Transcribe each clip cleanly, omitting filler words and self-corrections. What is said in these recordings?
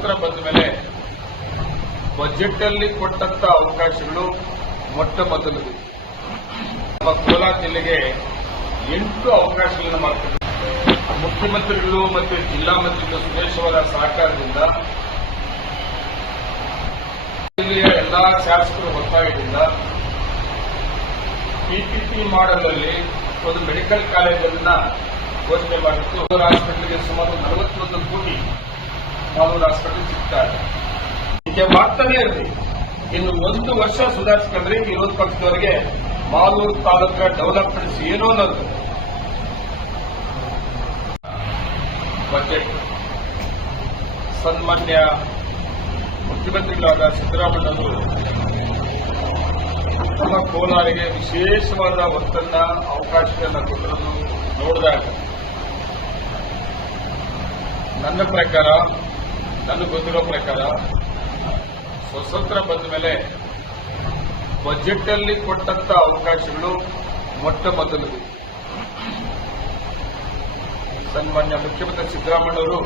ಸ್ವತಂತ್ರ ಬಂದ ಮೇಲೆ ಬಜೆಟ್ ಅಲ್ಲಿ ಕೊಟ್ಟಂತ ಅವಕಾಶಗಳು ಮೊಟ್ಟ ಮೊದಲು ನಮ್ಮ ಕೋಲಾರ ಜಿಲ್ಲೆಗೆ 8 ಅವಕಾಶಗಳನ್ನು ಮಾಡ್ತಾರೆ. ಮುಖ್ಯಮಂತ್ರಿಗಳು ಮತ್ತು ಜಿಲ್ಲಾ ಮಂತ್ರಿಗಳು ಸುರೇಶ್ ಅವರ ಸಹಕಾರದಿಂದ ಜಿಲ್ಲೆಯ ಎಲ್ಲಾ ಶಾಸಕರು ಒತ್ತಾಯದಿಂದ ಪಿಪಿಪಿ ಮಾಡಲಲ್ಲಿ ಒಂದು ಮೆಡಿಕಲ್ ಕಾಲೇಜನ್ನ ಘೋಷಣೆ ಮಾಡಿತ್ತು. ಮಾಲೂರು ಹಾಸ್ಪಿಟಲ್ಗೆ ಸುಮಾರು 41 ಕೋಟಿ ಮಾಲೂರು ಹಾಸ್ಪಿಟಲ್ ಸಿಗ್ತಾರೆ. ಹೀಗೆ ಮಾಡ್ತಾನೆ ಇರಲಿ. ಇನ್ನು 1 ವರ್ಷ ಸುಧಾರಿಸಿಕೊಂಡ್ರೆ ವಿರೋಧ ಪಕ್ಷದವರಿಗೆ ಮಾಲೂರು ತಾಲೂಕಿನ ಡೆವಲಪ್ಮೆಂಟ್ಸ್ ಏನೋ ಅನ್ನೋದು ಬಜೆಟ್ ಸನ್ಮಾನ್ಯ ಮುಖ್ಯಮಂತ್ರಿಗಳಾದ ಸಿದ್ದರಾಮಯ್ಯನವರು ನಮ್ಮ ಕೋಲಾರಿಗೆ ವಿಶೇಷವಾದ ಒತ್ತನ್ನ ಅವಕಾಶಗಳನ್ನು ಕೊಟ್ಟಿರೋದು ನೋಡಿದಾಗ ನನ್ನ ಪ್ರಕಾರ, ನನಗೆ ಗೊತ್ತಿರೋ ಪ್ರಕಾರ ಸ್ವತಂತ್ರ ಬಂದ ಮೇಲೆ ಬಜೆಟ್ ಅಲ್ಲಿ ಕೊಟ್ಟಂತ ಅವಕಾಶಗಳು ಮೊಟ್ಟ ಮೊದಲು ಸನ್ಮಾನ್ಯ ಮುಖ್ಯಮಂತ್ರಿ ಸಿದ್ದರಾಮಯ್ಯನವರು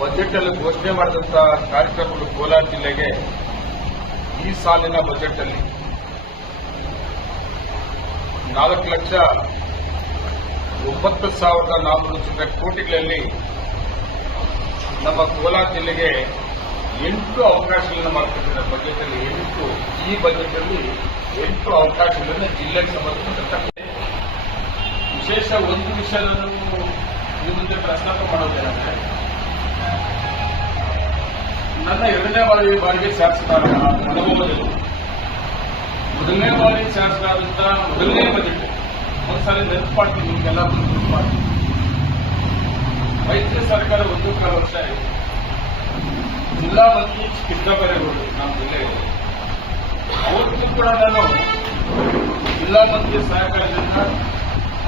ಬಜೆಟ್ ಅಲ್ಲಿ ಘೋಷಣೆ ಮಾಡಿದಂತ ಕಾರ್ಯಕ್ರಮಗಳು ಕೋಲಾರ ಜಿಲ್ಲೆಗೆ ಈ ಸಾಲಿನ ಬಜೆಟ್ ಅಲ್ಲಿ 4,09,400 ಕೋಟಿಗಳಲ್ಲಿ ನಮ್ಮ ಕೋಲಾರ ಜಿಲ್ಲೆಗೆ 8 ಅವಕಾಶಗಳನ್ನು ಮಾಡ್ತಿದ್ದಾರೆ. ಬಜೆಟ್ ಅಲ್ಲಿ 8 ಈ ಬಜೆಟ್ ಅಲ್ಲಿ 8 ಅವಕಾಶಗಳನ್ನು ಜಿಲ್ಲೆಗೆ ಸಂಬಂಧಪಟ್ಟಂತ ವಿಶೇಷ ಒಂದು ವಿಷಯ ನಿಮ್ಮ ಮುಂದೆ ಪ್ರಸ್ತಾಪ ಮಾಡೋದೇನಂದ್ರೆ, ನನ್ನ 2ನೇ ಬಾರಿಗೆ ಶಾಸಕರಾದ ಅನುಭವದಲ್ಲಿ ಮೊದಲನೇ ಬಾರಿ ಶಾಸಕರಾದಂತ ಮೊದಲನೇ ಬಜೆಟ್ ಒಂದ್ಸಲ ನೆನಪು ಮಾಡ್ತೀನಿ ನಿಮಗೆಲ್ಲ. ಮೈತ್ರಿ ಸರ್ಕಾರ 1.5 ವರ್ಷ ಆಯಿತು. ಜಿಲ್ಲಾ ಮಂತ್ರಿ ಕೃಷ್ಣಬೈರೇಗೌಡರು ನಮ್ಮ ಜಿಲ್ಲೆಗೆ ಅವತ್ತು ಕೂಡ ನಾನು ಜಿಲ್ಲಾ ಮಂತ್ರಿ ಸಹಕಾರದಿಂದ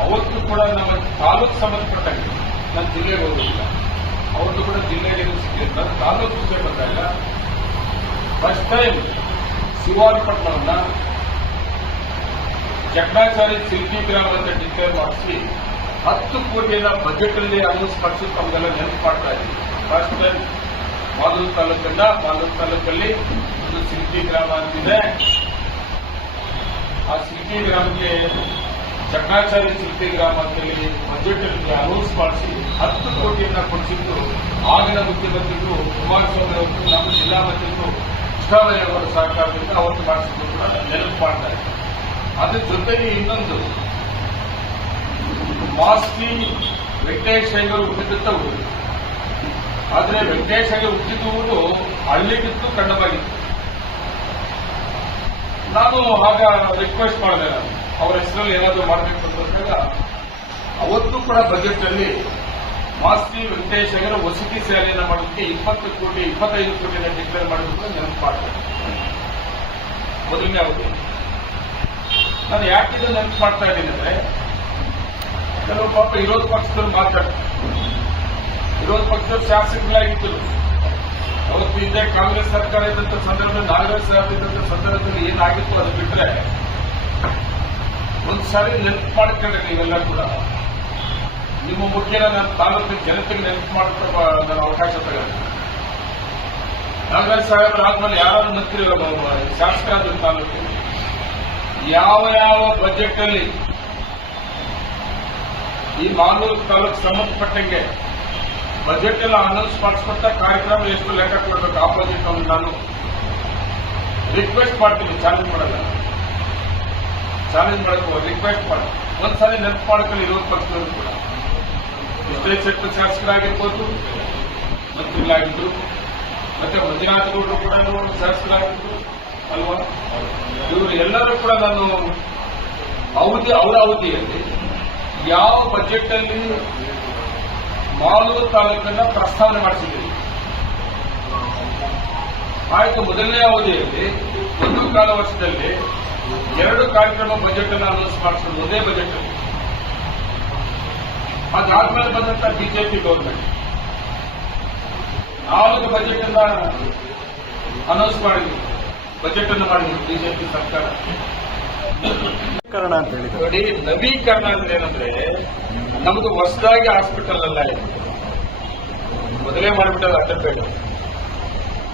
ಅವತ್ತು ಕೂಡ ನಮ್ಮ ತಾಲೂಕು ಸಂಬಂಧಪಟ್ಟಾಗ ನಾನು ಜಿಲ್ಲೆಗೆ ಹೋಗಿಲ್ಲ. ಅವತ್ತು ಕೂಡ ಜಿಲ್ಲೆಗೆ ಸಿಕ್ಕಿಲ್ಲ. ತಾಲೂಕು ವಿಷಯ ಬಂದಾಗ ಫಸ್ಟ್ ಟೈಮ್ ಶಿವಾರಪಟ್ಟಣವನ್ನ ಜಗದಾಚಾರ್ಯ ಶಿಲ್ಪಿ ಗ್ರಾಮ ಅಂತ ಡಿಕ್ಲೇರ್ ಮಾಡಿಸಿ 10 ಕೋಟಿಯನ್ನ ಬಜೆಟ್ ಅಲ್ಲಿ ಅನೌನ್ಸ್ ಮಾಡಿಸಿ ತಮಗೆಲ್ಲ ನೆನಪು ಮಾಡ್ತಾ ಇದ್ದೀವಿ. ಫಸ್ಟ್ ಟೈಮ್ ಮಾಲೂರು ತಾಲೂಕಲ್ಲಿ ಒಂದು ಶಿಲ್ಪಿ ಗ್ರಾಮ ಅಂತಿದೆ. ಆ ಶಿಲ್ಪಿ ಗ್ರಾಮಕ್ಕೆ ಜಗದಾಚಾರ್ಯ ಶಿಲ್ಪಿ ಗ್ರಾಮ ಅಂತೇಳಿ ಬಜೆಟ್ ಅಲ್ಲಿ ಅನೌನ್ಸ್ ಮಾಡಿಸಿ 10 ಕೋಟಿಯನ್ನ ಕೊಡಿಸಿದ್ದು ಆಗಿನ ಮುಖ್ಯಮಂತ್ರಿಗಳು ಕುಮಾರಸ್ವಾಮಿ ಅವರು, ನಮ್ಮ ಜಿಲ್ಲಾ ಮಂತ್ರಿಗಳು ಕೃಷ್ಣಬೈರೇಗೌಡರ ಅವರ ಸಹಕಾರದಿಂದ ಅವತ್ತು ಮಾಡಿಸಿದ್ದು ಕೂಡ ನೆನಪು ಮಾಡ್ತಾ ಇದ್ದಾರೆ. ಅದ್ರ ಜೊತೆಗೆ ಇನ್ನೊಂದು ಮಾಸ್ತಿ ವೆಂಕಟೇಶ್ ಅಯ್ಯಂಗಾರ್ ಹುಟ್ಟಿದ್ದ ಊರು. ಆದ್ರೆ ವೆಂಕಟೇಶ್ ಅಯ್ಯಂಗಾರ್ ಹುಟ್ಟಿದ್ದು ಹಳ್ಳಿಗಿತ್ತು, ಕಣ್ಣವಾಗಿತ್ತು. ನಾನು ಆಗ ರಿಕ್ವೆಸ್ಟ್ ಮಾಡಿದೆ, ನಾನು ಅವರ ಹೆಸರಲ್ಲಿ ಏನಾದರೂ ಮಾಡಬೇಕು ಅಂತಂದಾಗ ಅವತ್ತು ಕೂಡ ಬಜೆಟ್ ಅಲ್ಲಿ ಮಾಸ್ತಿ ವೆಂಕಟೇಶ್ ಅಯ್ಯಂಗಾರ್ ವಸತಿ ಶಾಲೆಯನ್ನು ಮಾಡೋದಕ್ಕೆ 25 ಕೋಟಿನ ಡಿಕ್ಲೇರ್ ಮಾಡೋದಕ್ಕೆ ನೆನಪು ಮಾಡ್ತಾರೆ. ಮೊದಲನೇ ಅವಧಿ ನಾನು ಯಾಕಿದೆ ನೆನಪು ಮಾಡ್ತಾ ಇದ್ದೀನಿ ಅಂದ್ರೆ, ಕೆಲವು ಪಾಪ ವಿರೋಧ ಪಕ್ಷದವರು ಮಾತಾಡ್ತಾರೆ. ವಿರೋಧ ಪಕ್ಷದವರು ಶಾಸಕರಾಗಿದ್ದರು. ಅವತ್ತು ಹಿಂದೆ ಕಾಂಗ್ರೆಸ್ ಸರ್ಕಾರ ಇದ್ದಂತ ಸಂದರ್ಭದಲ್ಲಿ, ನಾಗರಾಜ್ ಸಾಹೇಬ್ ಇದ್ದಂತ ಸಂದರ್ಭದಲ್ಲಿ ಏನಾಗಿತ್ತು ಅದು ಬಿಟ್ಟರೆ ಒಂದ್ಸಾರಿ ನೆನಪು ಮಾಡ್ಕೊಂಡ್ರೆ ನೀವೆಲ್ಲ ಕೂಡ ನಿಮ್ಮ ಮುಖ್ಯನ ನನ್ನ ತಾಲೂಕಿನ ಜನತೆಗೆ ನೆನಪು ಮಾಡಕ್ಕೆ ನಾನು ಅವಕಾಶ ತಗೊಂಡೆ. ನಾಗರಾಜ್ ಸಾಹೇಬರು ಆದ್ಮೇಲೆ ಯಾರು ಮಂತ್ರಿ ಶಾಸಕರಾದ ತಾಲೂಕಿನ ಯಾವ ಬಜೆಟ್ ಅಲ್ಲಿ ಈ ಮಾಲೂರು ತಾಲೂಕು ಸಂಬಂಧಪಟ್ಟಂಗೆ ಬಜೆಟ್ ಎಲ್ಲ ಅನೌನ್ಸ್ ಮಾಡಿಸ್ಕೊಟ್ಟ ಕಾರ್ಯಕ್ರಮ ಎಷ್ಟು ಲೆಕ್ಕ ಕೊಡಬೇಕು ಆ ಬಜೆಟ್ ಅನ್ನು ನಾನು ರಿಕ್ವೆಸ್ಟ್ ಮಾಡ್ತೀನಿ. ಚಾಲೆಂಜ್ ಮಾಡಕ್ಕೆ ರಿಕ್ವೆಸ್ಟ್ ಮಾಡಿ ಒಂದ್ಸಾರಿ ನೆನಪು ಮಾಡ್ಕೊಳ್ಳಿ. ವಿರೋಧ ಪಕ್ಷದವರು ಕೂಡ ಎಷ್ಟೇ ಸೆಟ್ ಶಾಸಕರಾಗಿರ್ಬೋದು, ಮಂತ್ರಿಗಳಾಗಿದ್ರು, ಮತ್ತೆ ಮಂಜುನಾಥ ಗೌಡರು ಕೂಡ ಶಾಸಕರಾಗಿದ್ರು ಅಲ್ವಾ. ಇವರು ಎಲ್ಲರೂ ಕೂಡ ನಾನು ಅವರ ಅವಧಿಯಲ್ಲಿ ಯಾವ ಬಜೆಟ್ ಅಲ್ಲಿ ಮಾಲೂರು ತಾಲೂಕನ್ನ ಪ್ರಸ್ತಾವನೆ ಮಾಡಿಸಿದ್ದೀರಿ. ಆಯ್ತು, ಮೊದಲನೇ ಅವಧಿಯಲ್ಲಿ 1.25 ವರ್ಷದಲ್ಲಿ 2 ಕಾರ್ಯಕ್ರಮ ಬಜೆಟ್ ಅನ್ನು ಅನೌನ್ಸ್ ಮಾಡಿಸಿದ್ರು ಒಂದೇ ಬಜೆಟ್ ಅಲ್ಲಿ. ಅದಾದ್ಮೇಲೆ ಬಂದಂತ ಬಿಜೆಪಿ ಗೌರ್ಮೆಂಟ್ 4 ಬಜೆಟ್ ಅನ್ನ ಅನೌನ್ಸ್ ಮಾಡಿದ್ರು, ಬಜೆಟ್ ಅನ್ನು ಮಾಡಿದ್ರು ಬಿಜೆಪಿ ಸರ್ಕಾರ. ನೋಡಿ, ನವೀಕರಣ ಅಂದ್ರೆ ಏನಂದ್ರೆ, ನಮ್ದು ಹೊಸದಾಗಿ ಹಾಸ್ಪಿಟಲ್ ಅಲ್ಲ, ಮೊದಲೇ ಮಾಡಿಬಿಟ್ಟದ ಅಡ್ಡಪೇಟೆ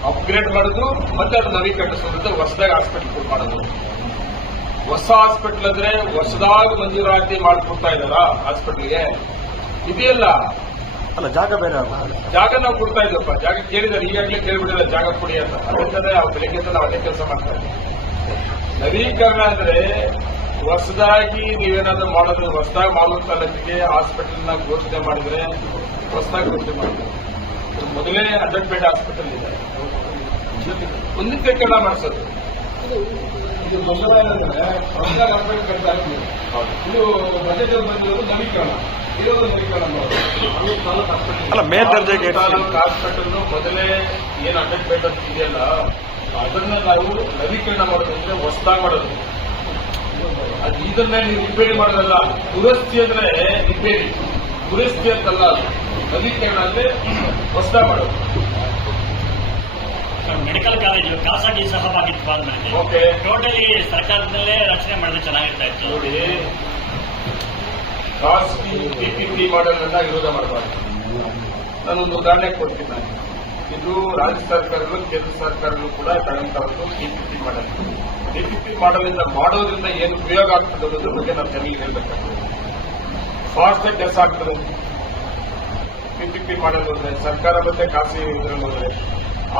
ಅಪ್ಗ್ರೇಡ್ ಮಾಡೋದು ಮತ್ತೆ ಅದು ನವೀಕರಿಸೋದು ಹೊಸದಾಗಿ ಹಾಸ್ಪಿಟಲ್ ಮಾಡೋದು. ಹೊಸ ಹಾಸ್ಪಿಟಲ್ ಅಂದ್ರೆ ಹೊಸದಾಗಿ ಮಂಜೂರಾತಿ ಮಾಡಿಕೊಡ್ತಾ ಇದಾರ ಹಾಸ್ಪಿಟಲ್ಗೆ ಇದೆಯಲ್ಲ. ಅಲ್ಲ ಜಾಗ ಬೇರೆ ಜಾಗ ನಾವು ಕೊಡ್ತಾ ಇದ್ದಪ್ಪ, ಜಾಗ ಕೇಳಿದಾರೆ, ಈಗಾಗಲೇ ಕೇಳಿಬಿಟ್ಟಿಲ್ಲ ಜಾಗ ಕೊಡಿ ಅಂತ. ಅದರಿಂದಲೇ ಬೆಳಿಗ್ಗೆ ನಾವು ಅದೇ ಕೆಲಸ ಮಾಡ್ತಾ ಇದ್ದೀವಿ. ನವೀಕರಣ ಅಂದ್ರೆ ಹೊಸದಾಗಿ ನೀವೇನಾದ್ರೂ ಮಾಡಿದ್ರೆ, ಹೊಸದಾಗಿ ಮಾಡುವ ತಾಲೂಕಿಗೆ ಹಾಸ್ಪಿಟಲ್ನ ಘೋಷಣೆ ಮಾಡಿದ್ರೆ ಹೊಸದಾಗಿ ಘೋಷಣೆ ಮಾಡಿದ್ರೆ. ಮೊದಲೇ ಅಡ್ಡಪೇಟೆ ಹಾಸ್ಪಿಟಲ್ ಇದೆ, ಉನ್ನತೀಕರಣ ಮಾಡಿಸೋದು. ಇದು ಮೊದಲನೇಂದ್ರೆ ಹೊಸದಾಗಿ ಹಾಸ್ಪಿಟಲ್ ಕಟ್ತಾ ಇದ್ದೀವಿ. ಇದು ಬಜೆಟ್ ಬಂದಿರೋದು ನವೀಕರಣ, ಇರೋದು ನವೀಕರಣ ಅಲ್ಲ ಮೇಲ್ದರ್ಜೆಗೆ ತಾಲೂಕು ಹಾಸ್ಪಿಟಲ್ ಮೊದಲೇ ಏನು ಅಡ್ಡಪೇಟೆ ಇದೆಯಲ್ಲ ಅದನ್ನ ನಾವು ನವೀಕರಣ ಮಾಡೋದು ಅಂದ್ರೆ ಹೊಸದಾಗಿ ಮಾಡೋದು. ಅದು ಇದನ್ನ ನೀವು ರಿಪೇರಿ ಮಾಡೋದಲ್ಲ. ದುರಸ್ತಿ ಅಂದ್ರೆ ರಿಪೇರಿ, ದುರಸ್ತಿ ಅಂತಲ್ಲ. ಅದು ನವೀಕರಣ ಅಂದ್ರೆ ಹೊಸದಾಗಿ ಮಾಡೋದು. ಮೆಡಿಕಲ್ ಕಾಲೇಜು ಖಾಸಗಿ ಸಹಭಾಗಿತ್ವ ಆದ್ಮೇಲೆ ಓಕೆ, ಟೋಟಲಿ ಸರ್ಕಾರದಲ್ಲೇ ರಚನೆ ಮಾಡಿದ್ರೆ ಚೆನ್ನಾಗಿರ್ತಾ ಇತ್ತು. ನೋಡಿ, ಖಾಸಗಿ ಪಿಪಿಪಿ ಮಾಡೋದನ್ನ ವಿರೋಧ ಮಾಡಬಾರ್ದು. ನಾನೊಂದು ಉದಾಹರಣೆ ಕೊಡ್ತೀನಿ. ನಾನು ಇದು ರಾಜ್ಯ ಸರ್ಕಾರಗಳು ಕೇಂದ್ರ ಸರ್ಕಾರಗಳು ಕೂಡ ತಗೊಂಡು ಪಿಪಿಪಿ ಮಾಡೋದು. ಪಿಪಿಪಿ ಮಾಡೋದ್ರಿಂದ ಏನು ಉಪಯೋಗ ಆಗ್ತದೆ ಅನ್ನೋದ್ರ ಬಗ್ಗೆ ನಾವು ಜನರಿಗೆ ಹೇಳ್ಬೇಕಾಗ್ತದೆ. ಫಾಸ್ಟಾಗಿ ಕೆಲಸ ಆಗ್ತದೆ ಪಿಪಿಪಿ ಮಾಡೋದು ಹೋದ್ರೆ, ಸರ್ಕಾರ ಮತ್ತೆ ಖಾಸಗಿ ಇದ್ರಲ್ಲಿ ಹೋದ್ರೆ.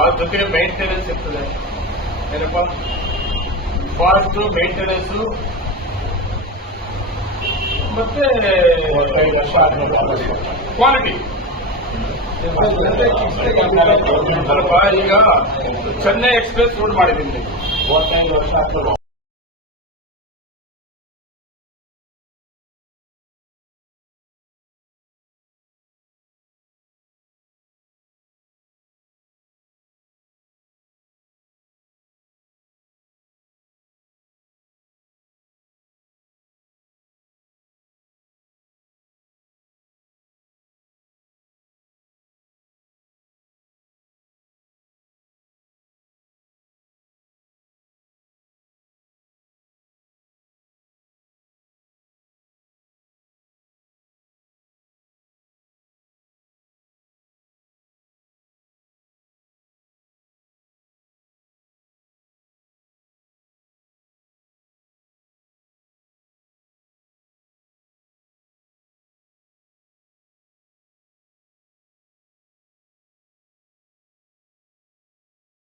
ಅದ್ರ ಜೊತೆಗೆ ಮೇಂಟೆನೆನ್ಸ್ ಇರ್ತದೆ. ಏನಪ್ಪ, ಫಾಸ್ಟ್ ಮೇಂಟೆನೆನ್ಸ್ ಮತ್ತೆ ಕ್ವಾಲಿಟಿ. ಈಗ ಚೆನ್ನೈ ಎಕ್ಸ್ಪ್ರೆಸ್ ರೋಡ್ ಮಾಡಿದ್ದೀನಿ, 35 ವರ್ಷ ಆಗ್ತದೆ.